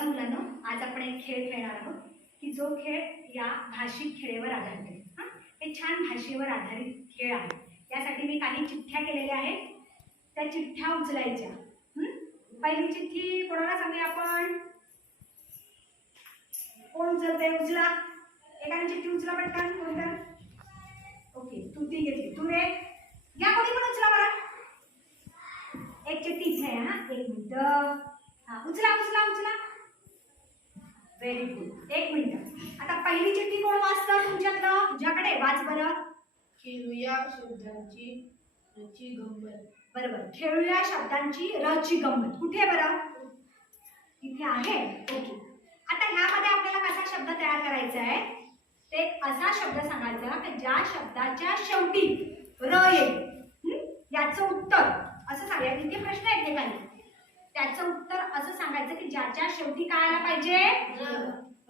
बघा मुलांना आज आपण एक खेळ खेळणार आहोत की जो खेळ या भाषिक खेळेवर आधारित. आहे हा? हे छान भाषेवर आधारित खेळ आहे. यासाठी मी काही चिठ्ठ्या केलेल्या आहेत. त्या चिठ्ठ्या उचलायच्या. पहिली चिठ्ठी कोणाला सांगूया आपण? कोण उचलते उचला. एकाने चिठ्ठी उचला पटकन कोणतं? ओके तू ती घेतली. तू रे. या कोणी पण उचला मला एक चिठ्ठी इथे आहे हा? एक मिनिट. हा उचला उचला उचला. व्हेरी गुड एक मिनिट. आता पहिली चिठ्ठी कोण वाचतं तुमच्यातलं? तुझ्याकडे? वाच बरं. खेळूया शब्दांची रची गंमत. बरोबर. खेळूया शब्दांची रची गंमत. कुठे बरं? इथे आहे. ओके. आता ह्यामध्ये आपल्याला कसा शब्द तयार करायचा आहे? ते असा शब्द सांगायचा की ज्या शब्दाच्या शेवटी र येईल? याचं उत्तर. असं सांगूया इथे प्रश्न हे काही. त्याचं उत्तर असं की ज्याच्या शेवटी काय आला पाहिजे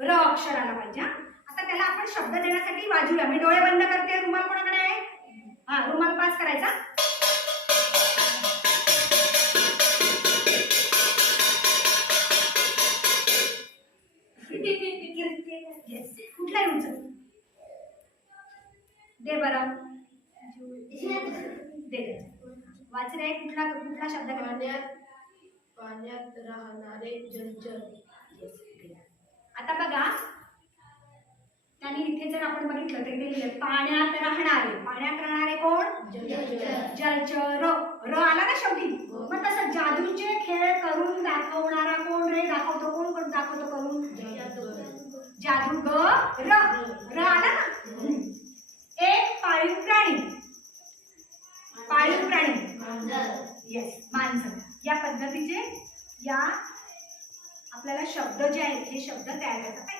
र अक्षर आला पाहिजे हा. आता त्याला आपण शब्द देण्यासाठी वाजूया मी डोळे बंद करते रुमाल कोणाकडे आहे हा रुमाल पास करायचा Yes. कुठला उचल दे बरं दे दे. वाच रे कुठला कुठला शब्द करायचा? पाण्यात राहणारे जलचर आता बघा. त्यांनी इथे जर आपण बघितलं तर इथे पाण्यात राहणारे. पाण्यात राहणारे कोण? जलचर. र आला ना शेवटी? मग तसं जादूचे खेळ करून दाखवणारा कोण रे? दाखवतो कोण? कोण दाखवतो करून? जादूगर. र र आला ना. एक पाळीव प्राणी. पाळीव प्राणी. येस माणसं या पद्धतीचे या आपल्याला शब्द जे आहेत हे शब्द तयार करतात.